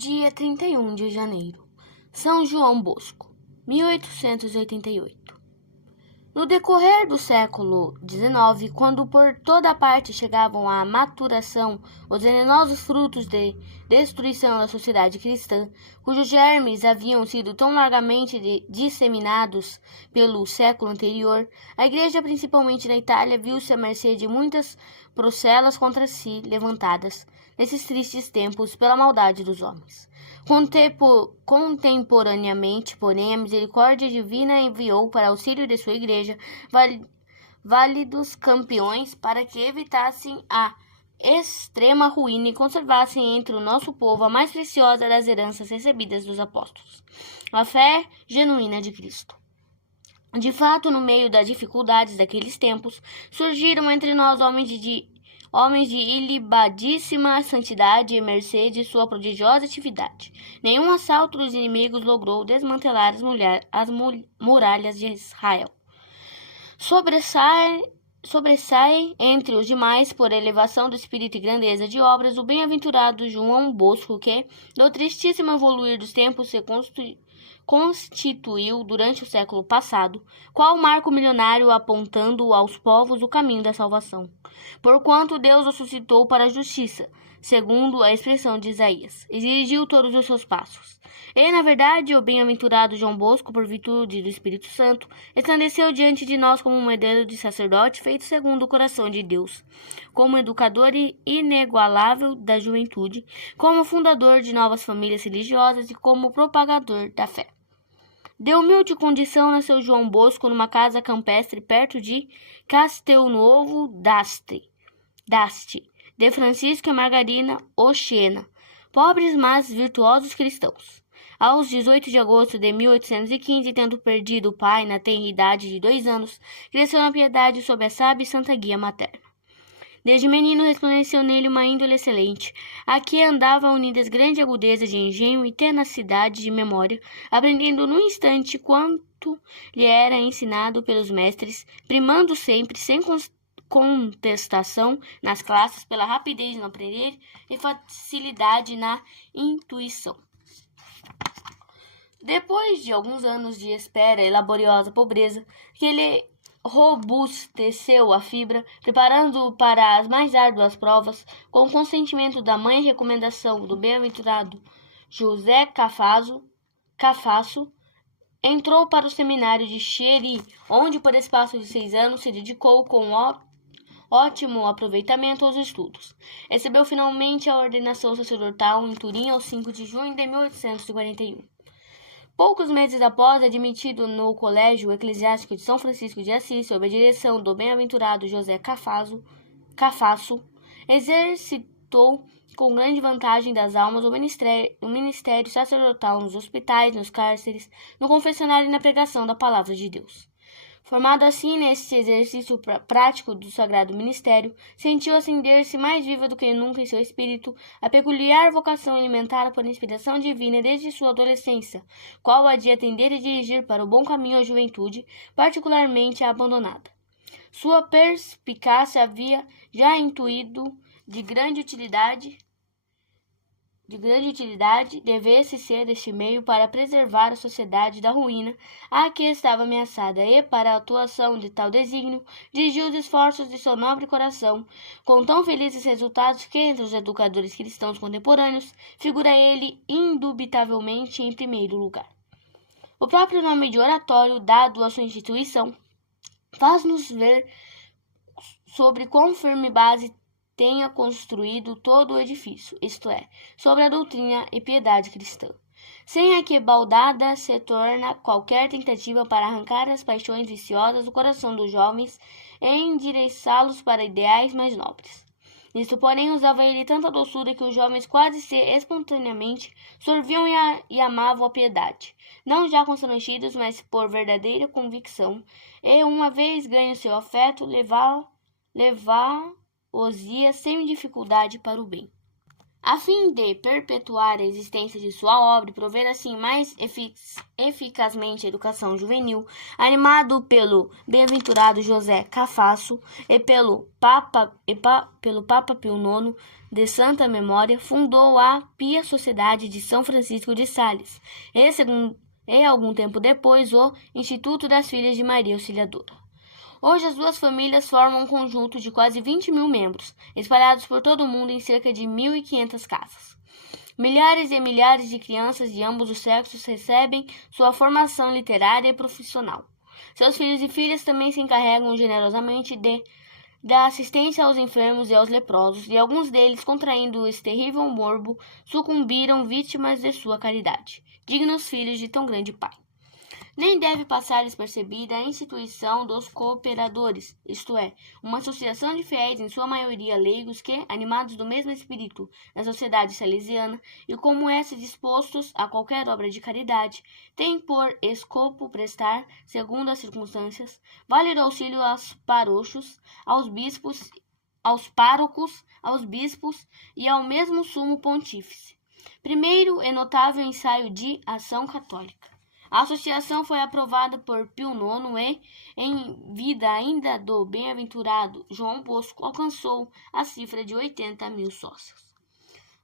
Dia 31 de janeiro. São João Bosco, 1888. No decorrer do século XIX, quando por toda parte chegavam à maturação os venenosos frutos de destruição da sociedade cristã, cujos germes haviam sido tão largamente disseminados pelo século anterior, a Igreja, principalmente na Itália, viu-se à mercê de muitas procelas contra si levantadas nesses tristes tempos pela maldade dos homens. Contemporaneamente, porém, a misericórdia divina enviou para auxílio de sua Igreja válidos campeões para que evitassem a extrema ruína e conservassem entre o nosso povo a mais preciosa das heranças recebidas dos apóstolos, a fé genuína de Cristo. De fato, no meio das dificuldades daqueles tempos, surgiram entre nós homens de ilibadíssima santidade e mercê de sua prodigiosa atividade. Nenhum assalto dos inimigos logrou desmantelar as muralhas de Israel. Sobressai entre os demais, por elevação do espírito e grandeza de obras, o bem-aventurado João Bosco, que, no tristíssimo evoluir dos tempos, se constituiu durante o século passado, qual marco milionário apontando aos povos o caminho da salvação, porquanto Deus o suscitou para a justiça, segundo a expressão de Isaías, e dirigiu todos os seus passos. E, na verdade, o bem-aventurado João Bosco, por virtude do Espírito Santo, resplandeceu diante de nós como um modelo de sacerdote feito segundo o coração de Deus, como educador inigualável da juventude, como fundador de novas famílias religiosas e como propagador da fé. De humilde condição, nasceu João Bosco numa casa campestre perto de Castelnuovo d'Asti, de Francisco e Margarina Oxena, pobres mas virtuosos cristãos. Aos 18 de agosto de 1815, tendo perdido o pai na tenra idade de 2 anos, cresceu na piedade sob a sábia e santa guia materna. Desde menino resplandeceu nele uma índole excelente, a que andava unidas grande agudeza de engenho e tenacidade de memória, aprendendo num instante quanto lhe era ensinado pelos mestres, primando sempre, sem contestação, nas classes, pela rapidez no aprender e facilidade na intuição. Depois de alguns anos de espera e laboriosa pobreza, que ele robusteceu a fibra, preparando-o para as mais árduas provas, com o consentimento da mãe e recomendação do bem-aventurado José Cafasso, entrou para o seminário de Xeri, onde por espaço de 6 anos se dedicou com ótimo aproveitamento aos estudos. Recebeu finalmente a ordenação sacerdotal em Turim aos 5 de junho de 1841. Poucos meses após, admitido no Colégio Eclesiástico de São Francisco de Assis, sob a direção do bem-aventurado José Cafasso, exercitou com grande vantagem das almas o ministério sacerdotal nos hospitais, nos cárceres, no confessionário e na pregação da palavra de Deus. Formado assim nesse exercício prático do sagrado ministério, sentiu acender-se mais viva do que nunca em seu espírito a peculiar vocação alimentada por inspiração divina desde sua adolescência, qual a de atender e dirigir para o bom caminho a juventude, particularmente a abandonada. Sua perspicácia havia já intuído de grande utilidade devesse ser este meio para preservar a sociedade da ruína a que estava ameaçada e, para a atuação de tal desígnio, dirigiu os esforços de seu nobre coração, com tão felizes resultados que, entre os educadores cristãos contemporâneos, figura ele indubitavelmente em primeiro lugar. O próprio nome de oratório dado à sua instituição faz-nos ver sobre quão firme base tenha construído todo o edifício, isto é, sobre a doutrina e piedade cristã, sem a que baldada se torna qualquer tentativa para arrancar as paixões viciosas do coração dos jovens e endireçá-los para ideais mais nobres. Nisto, porém, usava ele tanta doçura que os jovens quase se espontaneamente sorviam e amavam a piedade, não já constrangidos, mas por verdadeira convicção, e, uma vez ganho seu afeto, levar-os-ia sem dificuldade para o bem. a fim de perpetuar a existência de sua obra e prover assim mais eficazmente a educação juvenil, animado pelo bem-aventurado José Cafasso e pelo Papa Pio IX de santa memória, fundou a Pia Sociedade de São Francisco de Sales e algum tempo depois o Instituto das Filhas de Maria Auxiliadora. Hoje as duas famílias formam um conjunto de quase 20 mil membros, espalhados por todo o mundo em cerca de 1.500 casas. Milhares e milhares de crianças de ambos os sexos recebem sua formação literária e profissional. Seus filhos e filhas também se encarregam generosamente da assistência aos enfermos e aos leprosos, e alguns deles, contraindo esse terrível morbo, sucumbiram vítimas de sua caridade, dignos filhos de tão grande pai. Nem deve passar despercebida a instituição dos cooperadores, isto é, uma associação de fiéis, em sua maioria leigos, que, animados do mesmo espírito da sociedade salesiana, e como essa dispostos a qualquer obra de caridade, têm por escopo prestar, segundo as circunstâncias, válido auxílio aos parochos, aos bispos, aos párocos, aos bispos e ao mesmo sumo pontífice. Primeiro e notável ensaio de ação católica. A associação foi aprovada por Pio IX e, em vida ainda do bem-aventurado João Bosco, alcançou a cifra de 80.000 sócios.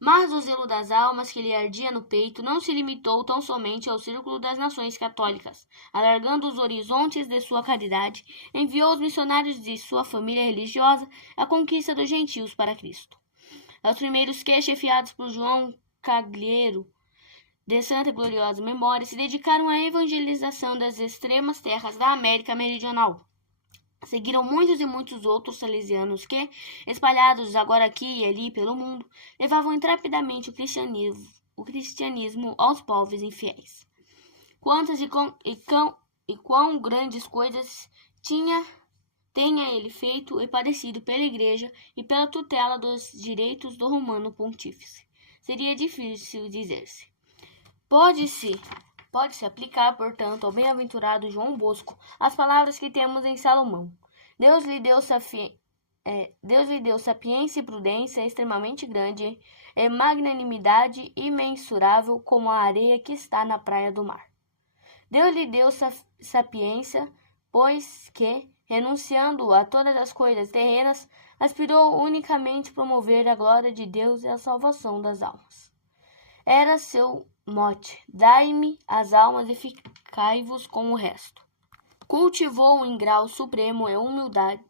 Mas o zelo das almas que lhe ardia no peito não se limitou tão somente ao círculo das nações católicas. Alargando os horizontes de sua caridade, enviou os missionários de sua família religiosa à conquista dos gentios para Cristo. Os primeiros que, chefiados por João Cagliero, de santa e gloriosa memória, se dedicaram à evangelização das extremas terras da América Meridional. Seguiram muitos e muitos outros salesianos que, espalhados agora aqui e ali pelo mundo, levavam intrepidamente o cristianismo aos povos infiéis. Quantas e quão grandes coisas tenha ele feito e padecido pela Igreja e pela tutela dos direitos do Romano Pontífice. Seria difícil dizer-se. Pode-se aplicar, portanto, ao bem-aventurado João Bosco as palavras que temos em Salomão. Deus lhe deu sapiência e prudência extremamente grande, e magnanimidade imensurável como a areia que está na praia do mar. Deus lhe deu sapiência, pois que, renunciando a todas as coisas terrenas, aspirou unicamente promover a glória de Deus e a salvação das almas. Era seu mote: dai-me as almas e ficai-vos com o resto. Cultivou em grau supremo a humildade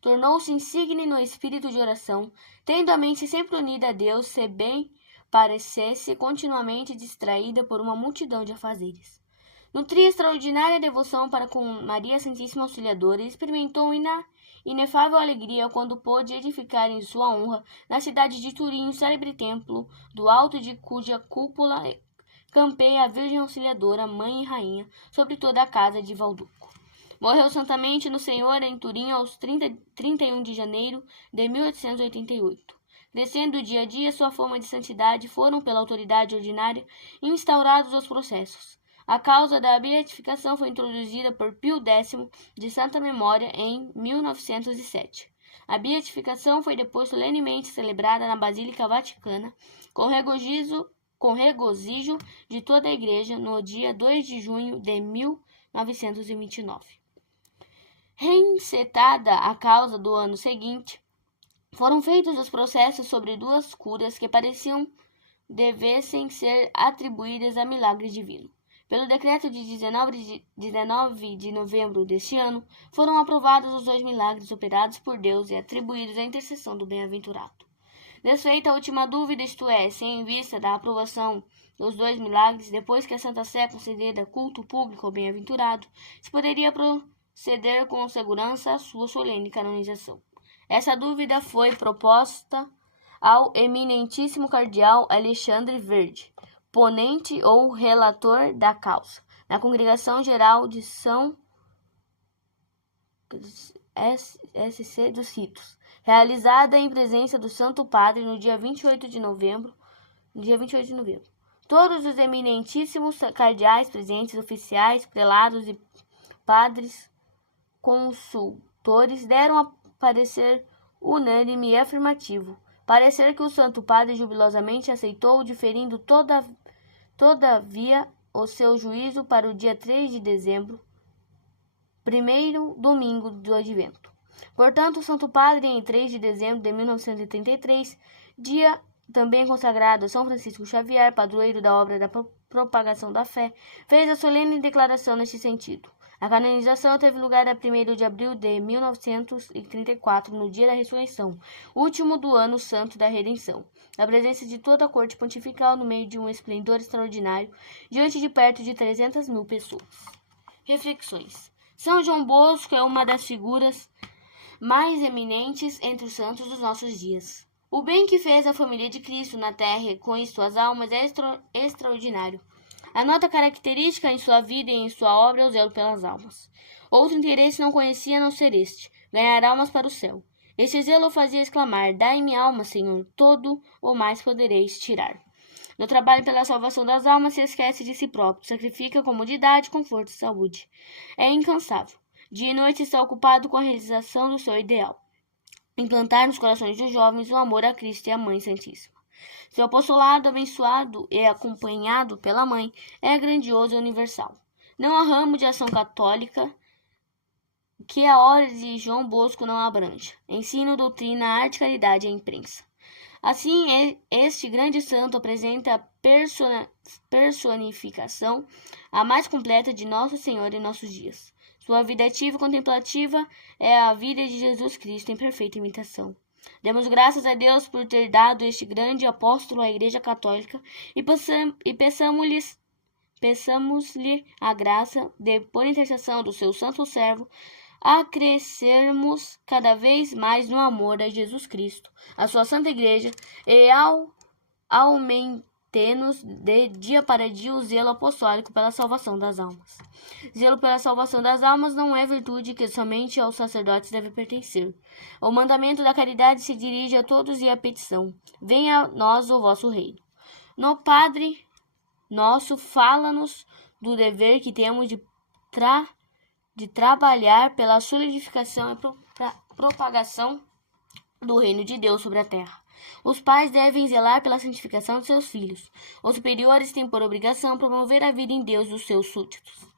Tornou-se insigne no espírito de oração, tendo a mente sempre unida a Deus, se bem parecesse continuamente distraída por uma multidão de afazeres. Nutria extraordinária devoção para com Maria Santíssima Auxiliadora e experimentou inefável alegria quando pôde edificar em sua honra, na cidade de Turim, o célebre templo, do alto de cuja cúpula campeia a Virgem Auxiliadora, mãe e rainha, sobre toda a casa de Valduco. Morreu santamente no Senhor em Turim aos 31 de janeiro de 1888. Crescendo dia a dia sua fama de santidade, foram pela autoridade ordinária instaurados os processos. A causa da beatificação foi introduzida por Pio X, de santa memória, em 1907. A beatificação foi depois solenemente celebrada na Basílica Vaticana, com regozijo de toda a Igreja, no dia 2 de junho de 1929. Reencetada a causa do ano seguinte, foram feitos os processos sobre duas curas que pareciam devessem ser atribuídas a milagre divino. Pelo decreto de 19 de novembro deste ano, foram aprovados os 2 milagres operados por Deus e atribuídos à intercessão do bem-aventurado. Desfeita a última dúvida, isto é, sem vista da aprovação dos 2 milagres, depois que a Santa Sé concedera culto público ao bem-aventurado, se poderia proceder com segurança à sua solene canonização. Essa dúvida foi proposta ao eminentíssimo cardeal Alexandre Verde, ponente ou relator da causa, na Congregação Geral de São SC dos Ritos, realizada em presença do Santo Padre no dia 28 de novembro. Todos os eminentíssimos cardeais presentes, oficiais, prelados e padres consultores deram a parecer unânime e afirmativo. Parecer que o Santo Padre jubilosamente aceitou, diferindo todavia o seu juízo para o dia 3 de dezembro, primeiro domingo do Advento. Portanto, o Santo Padre, em 3 de dezembro de 1933, dia também consagrado a São Francisco Xavier, padroeiro da obra da propagação da fé, fez a solene declaração neste sentido. A canonização teve lugar a 1º de abril de 1934, no dia da ressurreição, último do ano santo da redenção, na presença de toda a corte pontifical no meio de um esplendor extraordinário, diante de perto de 300.000 pessoas. Reflexões. São João Bosco é uma das figuras mais eminentes entre os santos dos nossos dias. O bem que fez a família de Cristo na terra e com suas almas é extraordinário. A nota característica em sua vida e em sua obra é o zelo pelas almas. Outro interesse não conhecia a não ser este, ganhar almas para o céu. Este zelo o fazia exclamar: dai-me alma, Senhor, todo o mais podereis tirar. No trabalho pela salvação das almas se esquece de si próprio, sacrifica comodidade, conforto e saúde. É incansável. Dia e noite está ocupado com a realização do seu ideal: implantar nos corações dos jovens o amor a Cristo e à Mãe Santíssima. Seu apostolado, abençoado e acompanhado pela Mãe, é grandioso e universal. Não há ramo de ação católica que a obra de João Bosco não abranja: ensino, doutrina, arte, caridade e imprensa. Assim, este grande santo apresenta a personificação a mais completa de Nosso Senhor em nossos dias. Sua vida ativa e contemplativa é a vida de Jesus Cristo em perfeita imitação. Demos graças a Deus por ter dado este grande apóstolo à Igreja Católica e peçamos-lhe a graça de, por intercessão do seu santo servo, a crescermos cada vez mais no amor a Jesus Cristo, a sua Santa Igreja, e aumentemos de dia para dia o zelo apostólico pela salvação das almas. Zelo pela salvação das almas não é virtude que somente aos sacerdotes deve pertencer. O mandamento da caridade se dirige a todos e a petição: venha a nós o vosso reino. No Padre Nosso, fala-nos do dever que temos de trabalhar pela solidificação e propagação do reino de Deus sobre a terra. Os pais devem zelar pela santificação de seus filhos. Os superiores têm por obrigação promover a vida em Deus dos seus súditos.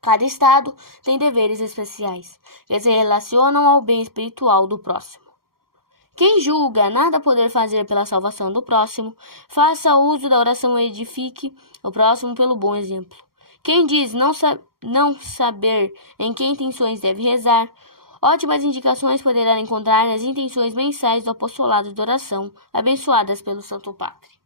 Cada estado tem deveres especiais, que se relacionam ao bem espiritual do próximo. Quem julga nada poder fazer pela salvação do próximo, faça uso da oração e edifique o próximo pelo bom exemplo. Quem diz não saber em que intenções deve rezar, ótimas indicações poderá encontrar nas intenções mensais do apostolado de oração, abençoadas pelo Santo Padre.